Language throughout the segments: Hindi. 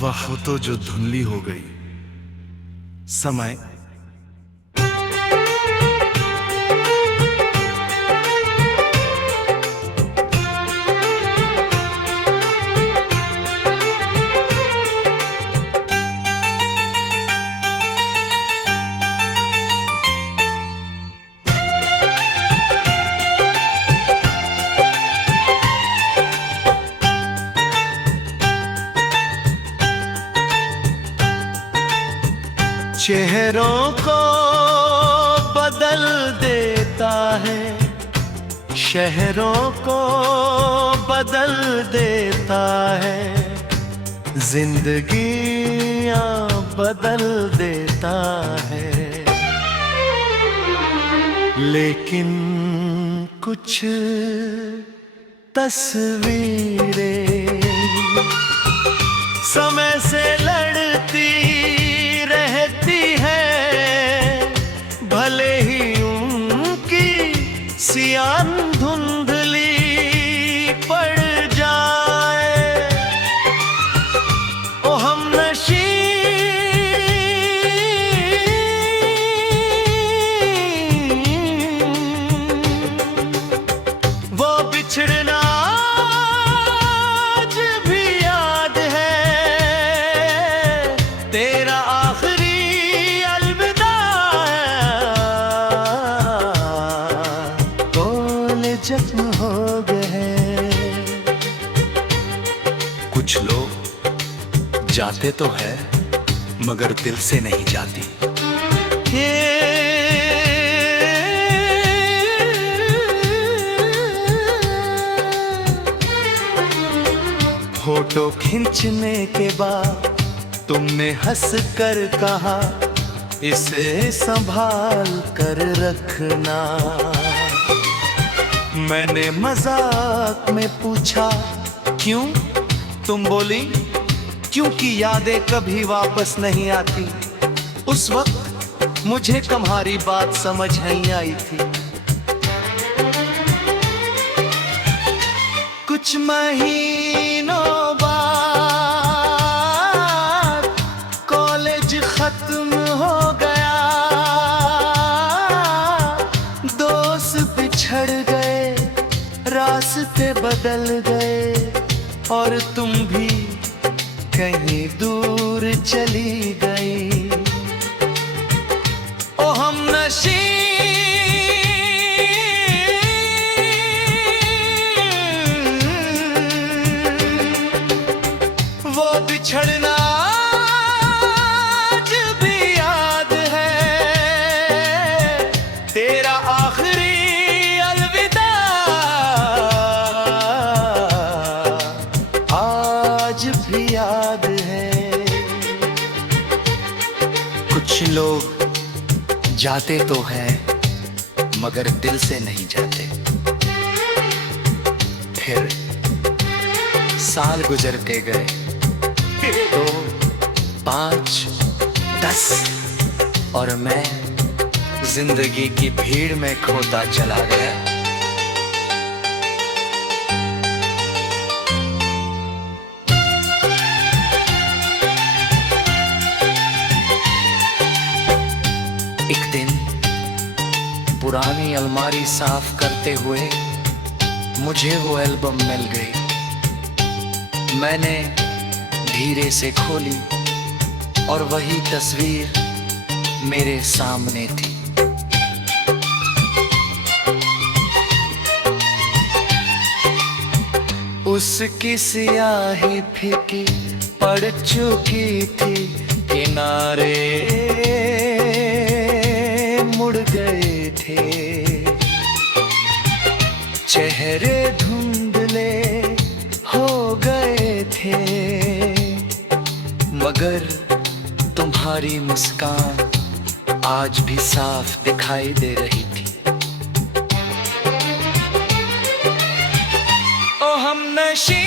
वह तो जो धुंधली हो गई। समय चेहरों को बदल देता है, शहरों को बदल देता है, जिंदगियां बदल देता है। लेकिन कुछ तस्वीरें समय से लड़ती रहती है, भले ही उनकी सियान धुंधली पड़ जाए। ओ हमनशी वो बिछड़ना आज भी याद है, तेरा आखिरी अलविदा है, बोले जख्म हो गए। कुछ लोग जाते तो है मगर दिल से नहीं जाती। फोटो खींचने के बाद तुमने हंस कर कहा, इसे संभाल कर रखना। मैंने मजाक में पूछा क्यों, तुम बोली क्योंकि यादें कभी वापस नहीं आती। उस वक्त मुझे तुम्हारी बात समझ नहीं आई थी। कुछ महीनों बाद कॉलेज खत्म हो गया, दोस्त बिछड़ गए, रास्ते बदल गए, और तुम भी कहीं दूर चली गई। ओ हमनशी वो बिछड़ना आज भी याद है, तेरा आखिरी अलविदा आज भी याद है। कुछ लोग जाते तो हैं मगर दिल से नहीं जाते। फिर साल गुजरते गए, 2, 5, 10 और मैं जिंदगी की भीड़ में खोता चला गया। एक दिन पुरानी अलमारी साफ करते हुए मुझे वो एल्बम मिल गई। मैंने धीरे से खोली और वही तस्वीर मेरे सामने थी। उसकी स्याही फीकी पड़ चुकी थी, किनारे मुड़ गए थे, चेहरे धुंधले हो गए थे, मगर तुम्हारी मुस्कान आज भी साफ दिखाई दे रही थी। ओ हमनशी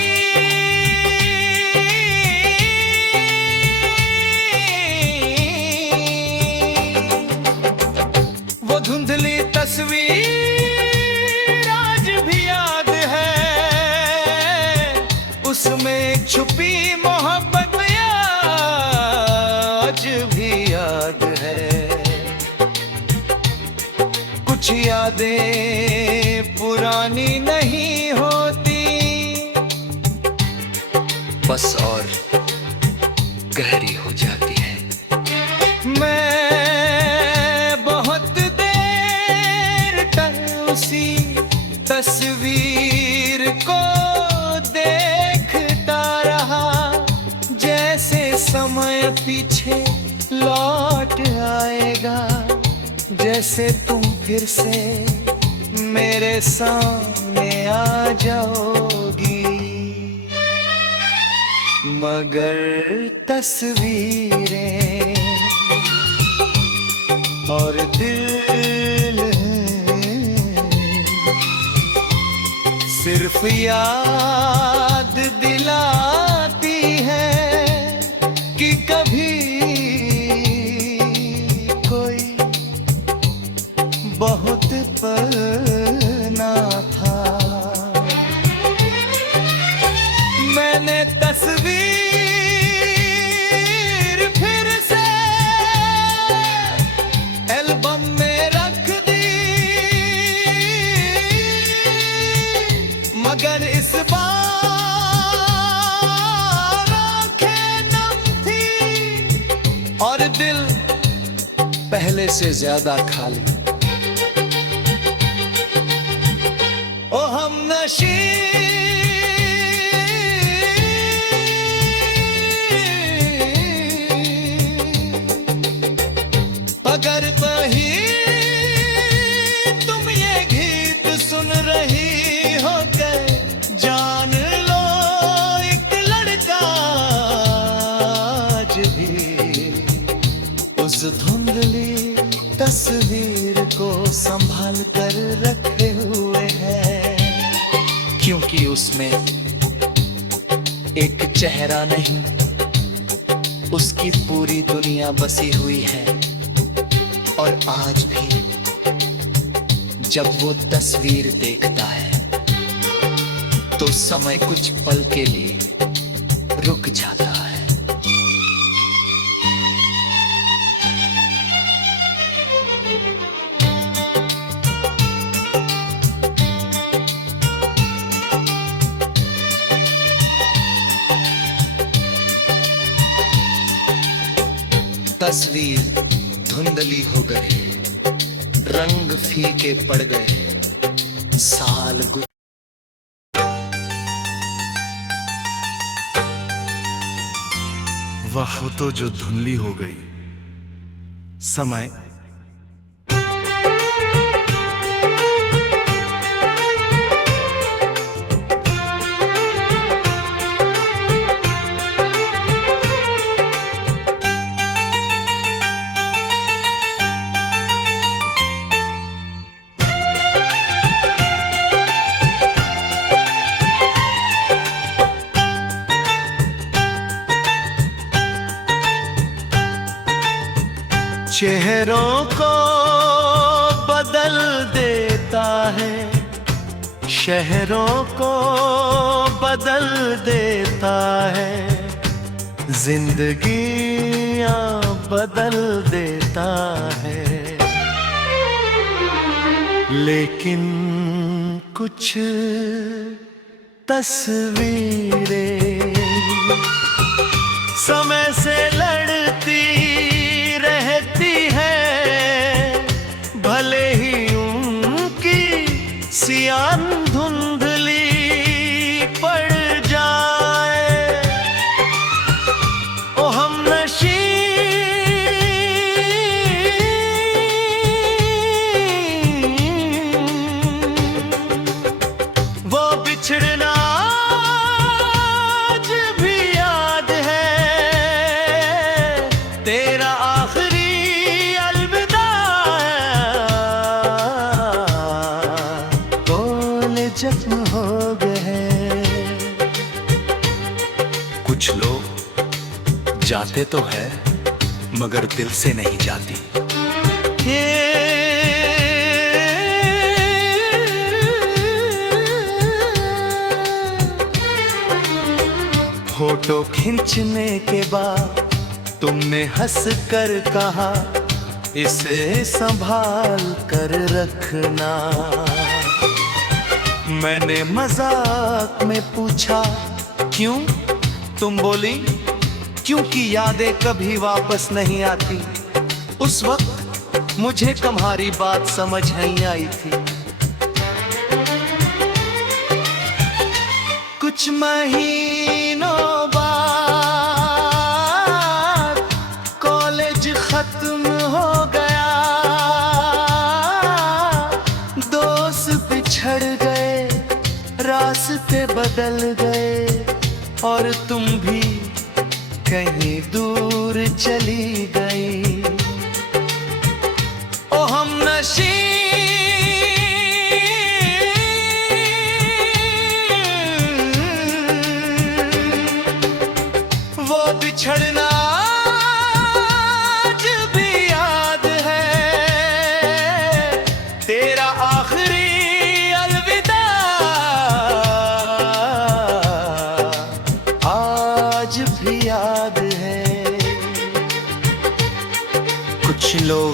वो धुंधली तस्वीर आज भी याद है, उसमें छुपी मोहब्बत याद यादें पुरानी नहीं होती, बस और गहरी हो जाती है। मैं बहुत देर तक उसी तस्वीर को देखता रहा, जैसे समय पीछे लौट आएगा, जैसे तुम फिर से मेरे सामने आ जाओगी। मगर तस्वीरें और दिल सिर्फ याद दिलाती है कि कभी कोई बहुत पलना था। मैंने तस्वीर फिर से एल्बम में रख दी, मगर इस बार आंखें नम थी और दिल पहले से ज्यादा खाली। ओ हमनशी अगर कहीं तुम ये गीत सुन रही हो गए, जान लो एक लड़का आज भी उस धुंधली तस्वीर को संभाल कर रखे हुए है, क्योंकि उसमें एक चेहरा नहीं, उसकी पूरी दुनिया बसी हुई है। और आज भी जब वो तस्वीर देखता है तो समय कुछ पल के लिए रुक जाता है। तस्वीर धुंधली हो गई, रंग फीके पड़ गए, साल वह तो जो धुंधली हो गई समय चेहरों को बदल देता है, शहरों को बदल देता है, जिंदगियां बदल देता है। लेकिन कुछ तस्वीरें समय से लड़ती रहती है, भले ही उनकी सियान धुंधली पड़ जाए। ओ हमनशी वो बिछड़ना आज भी याद है, तेरा आखिरी अलविदा बोले जख्म हो गए। कुछ लोग जाते तो है मगर दिल से नहीं जाती। फोटो खींचने के बाद तुमने हंस कर कहा, इसे संभाल कर रखना। मैंने मजाक में पूछा क्यों, तुम बोली क्योंकि यादें कभी वापस नहीं आती। उस वक्त मुझे तुम्हारी बात समझ नहीं आई थी। कुछ महीनों बाद कॉलेज खत्म हो गया, दोस्त बिछड़ गए, रास्ते बदल गए और तुम भी कहीं दूर चली गई। ओ हमनशी वो बिछड़ना आज भी याद है, तेरा आखिरी अलविदा आज भी याद है। कुछ लोग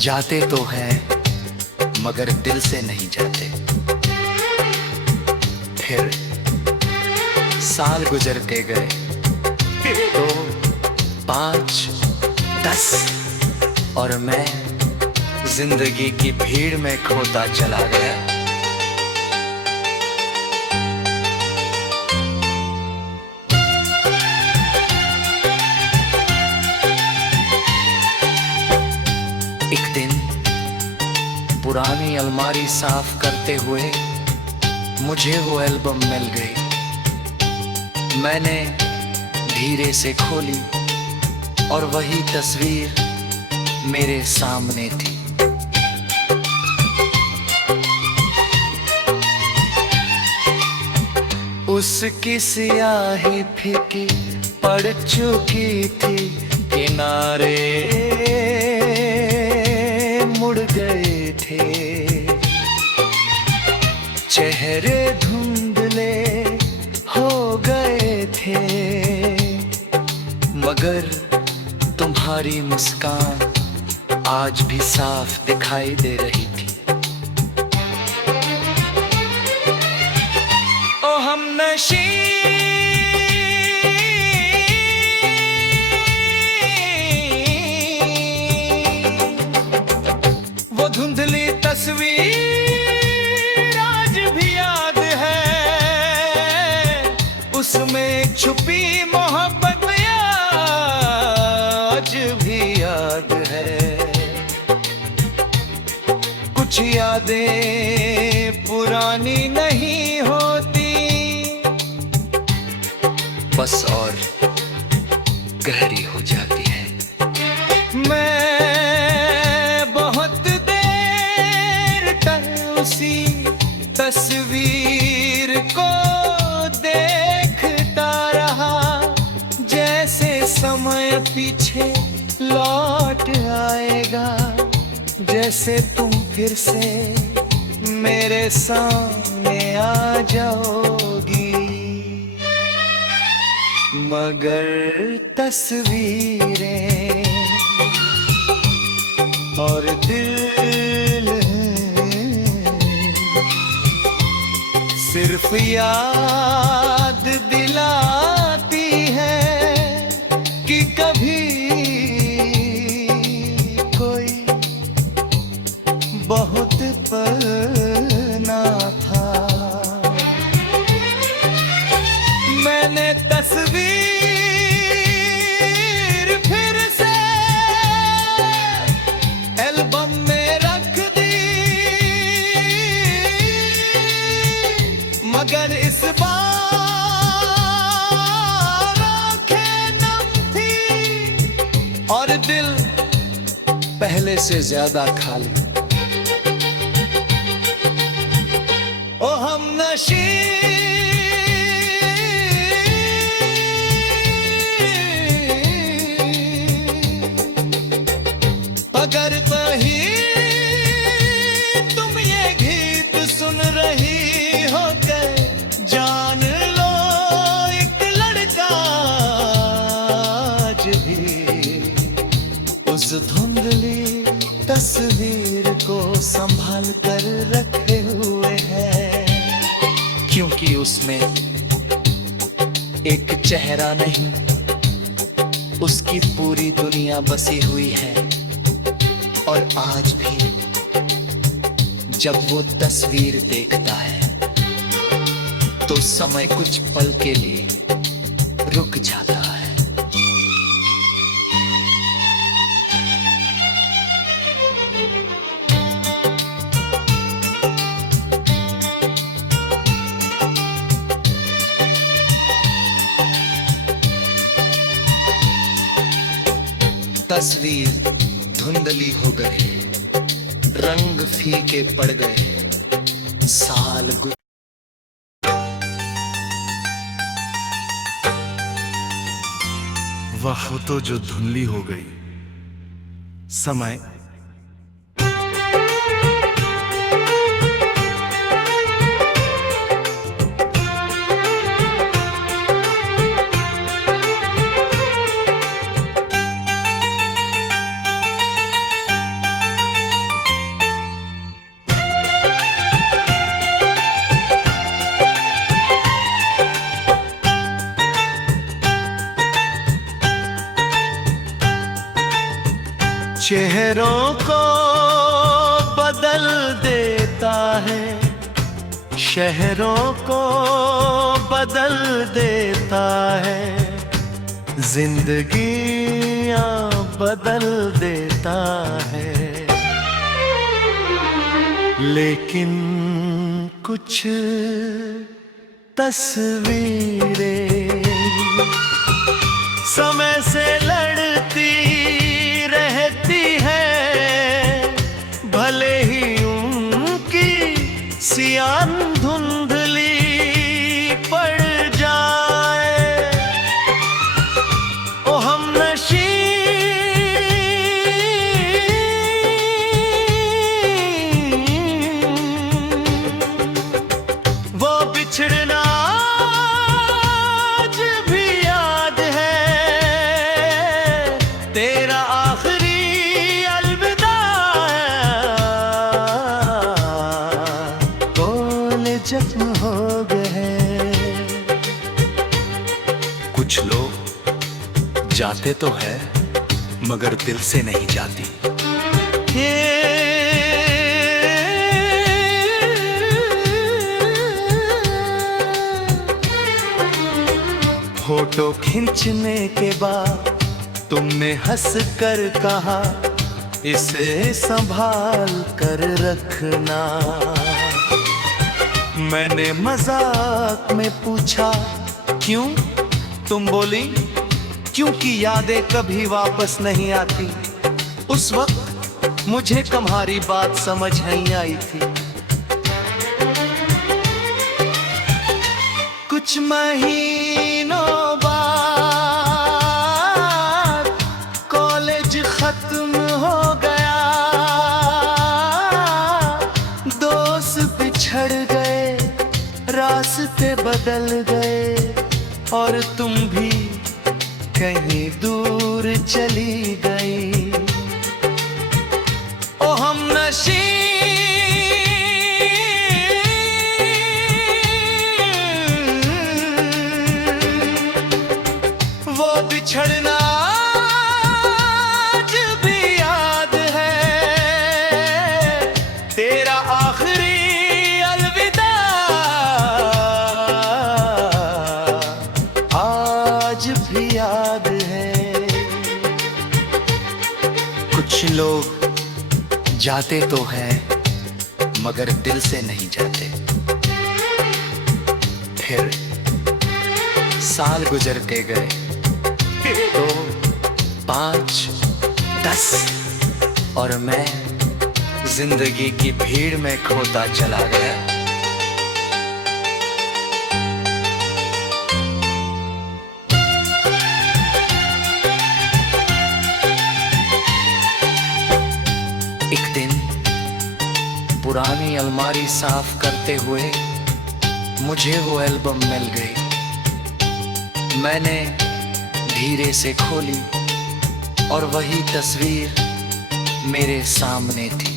जाते तो हैं मगर दिल से नहीं जाते। फिर साल गुजरते गए तो 5, 10 और मैं जिंदगी की भीड़ में खोता चला गया। एक दिन पुरानी अलमारी साफ करते हुए मुझे वो एल्बम मिल गई। मैंने धीरे से खोली और वही तस्वीर मेरे सामने थी। उसकी स्याही फीकी पड़ चुकी थी, किनारे मुड़ गए थे, चेहरे धुंधले हो गए थे, मगर तुम्हारी मुस्कान आज भी साफ दिखाई दे रही थी। ओ हमनशी वो धुंधली तस्वीर आज भी याद है, उसमें छुपी मोहब्बत आज भी याद है। कुछ यादें पुरानी नहीं होती, बस और गहरी हो जाती है। मैं बहुत देर तक उसी तस्वीर को देखता रहा, जैसे समय पीछे लौट आएगा, जैसे तुम फिर से मेरे सामने आ जाओगी। मगर तस्वीरें और दिल सिर्फ याद दिलाती है कि कभी कोई बहुत पलना था। मैंने तस्वीर फिर से एल्बम में रख दी, मगर इस बार आंखें नम थी और दिल पहले से ज्यादा खाली। ओ हमनशी अगर कहीं तुम ये गीत सुन रही हो के जान लो, एक लड़का आज भी उस धुंधले कि उसमें एक चेहरा नहीं, उसकी पूरी दुनिया बसी हुई है। और आज भी जब वो तस्वीर देखता है तो समय कुछ पल के लिए रुक जाता है। तस्वीर धुंधली हो गई, रंग फीके पड़ गए, साल वह तो जो धुंधली हो गई, समय चेहरों को बदल देता है, शहरों को बदल देता है, जिंदगियां बदल देता है। लेकिन कुछ तस्वीरें समय से लड़ती रहती है, भले ही उनकी सियान धुंधली पड़ जाए। ओ हमनशी वो बिछड़ना आज भी याद है, तेरा आखिरी अलविदा है, बोले जख्म हो गए। कुछ लोग जाते तो है मगर दिल से नहीं जाती। फोटो खींचने के बाद तुमने हंस कर कहा, इसे संभाल कर रखना। मैंने मजाक में पूछा क्यों, तुम बोली क्योंकि यादें कभी वापस नहीं आती। उस वक्त मुझे तुम्हारी बात समझ नहीं आई थी। कुछ महीनों बाद कॉलेज खत्म हो गया, दोस्त बिछड़ गए, रास्ते बदल गए, और तुम भी कहीं दूर चली गई। ओ हमनशी वो बिछड़ना आज भी याद है, तेरा आखिरी अलविदा आज भी याद है। कुछ लोग जाते तो है मगर दिल से नहीं जाते। फिर साल गुजरते गए, 2, 5, 10 और मैं जिंदगी की भीड़ में खोता चला गया। एक दिन पुरानी अलमारी साफ करते हुए मुझे वो एल्बम मिल गई। मैंने धीरे से खोली और वही तस्वीर मेरे सामने थी।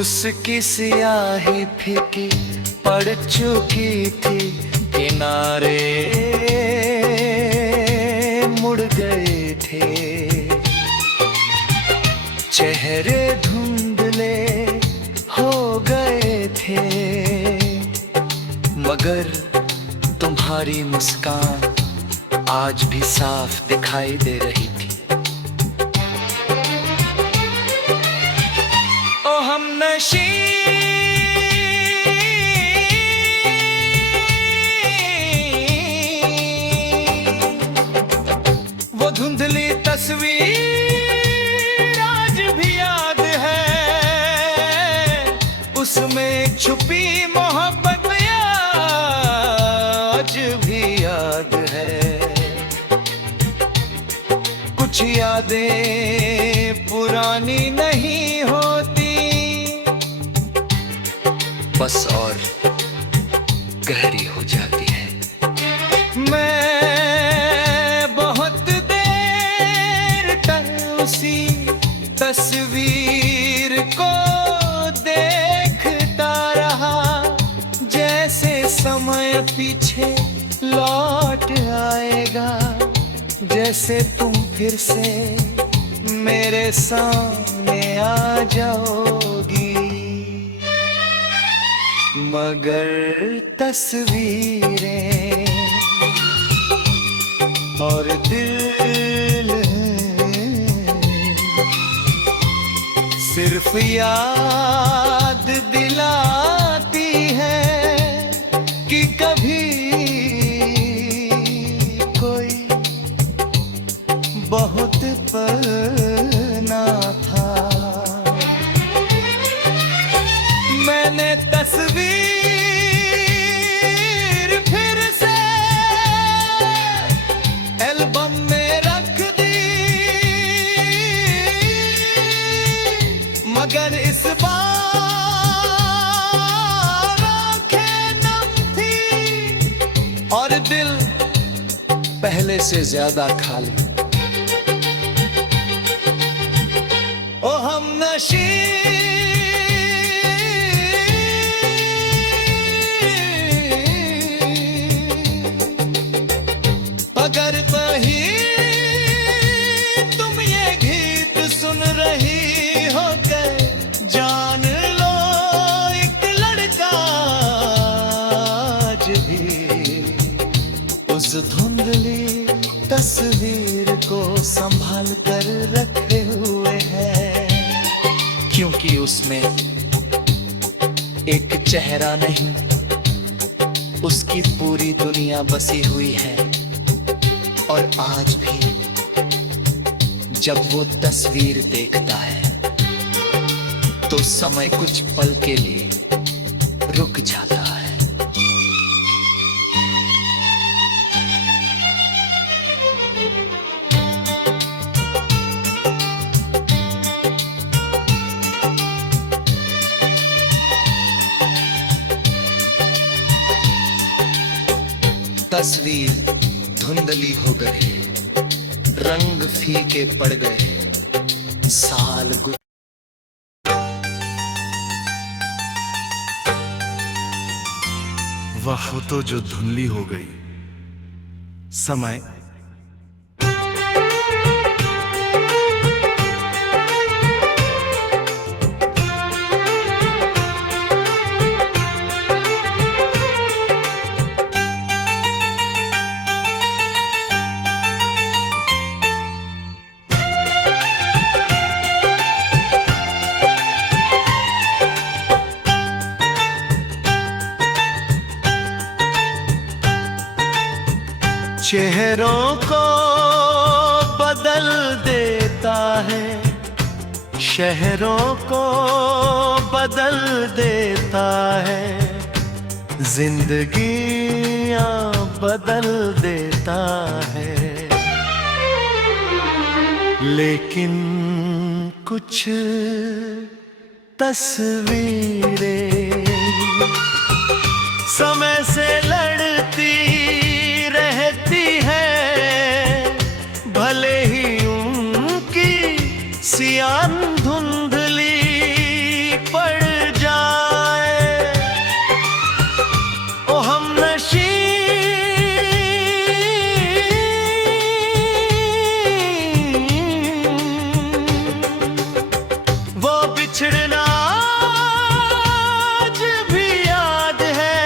उसकी सियाही फीकी पड़ चुकी थी, किनारे मुड़ गए थे। चेहरे धुंधले हो गए थे, मगर तुम्हारी मुस्कान आज भी साफ दिखाई दे रही थी। ओ हमनशी वो धुंधली तस्वीर आज भी याद है, उसमें छुपी मोहब्बत आज भी याद है। कुछ यादें पुरानी नहीं होती, बस और गहरी हो जाती है। मैं बहुत देर तक उसी तस्वीर को देखता रहा, जैसे समय पीछे लौट आएगा, जैसे तुम फिर से मेरे सामने आ जाओगी। मगर तस्वीरें और दिल सिर्फ याद दिलाती है कि कभी कोई बहुत पलना था। मैंने तस्वीर फिर से एल्बम में रख दी, मगर इस बार आंखें नम थी और दिल पहले से ज्यादा खाली। ओ हमनशी अगर कहीं तुम ये गीत सुन रही हो के जान लो, एक लड़का आज भी उस धुंधली तस्वीर को संभाल कर रखे हुए है, क्योंकि उसमें एक चेहरा नहीं, उसकी पूरी दुनिया बसी हुई है। और आज भी जब वो तस्वीर देखता है तो समय कुछ पल के लिए रुक जाता है। तस्वीर धुंधली हो गई, रंग फीके पड़ गए, साल वह तो जो धुंधली हो गई, समय चेहरों को बदल देता है, शहरों को बदल देता है, जिंदगियां बदल देता है। लेकिन कुछ तस्वीरें समय से लड़ती रहती है, भले ही उनकी सियान धुंधली पड़ बिछड़ना आज भी याद है,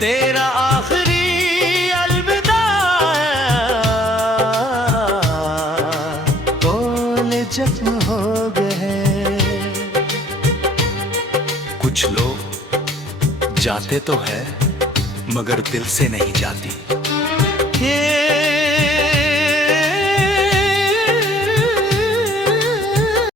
तेरा आखिरी अलविदा है, बोले जख्म हो गए। कुछ लोग जाते तो है मगर दिल से नहीं जाती। ये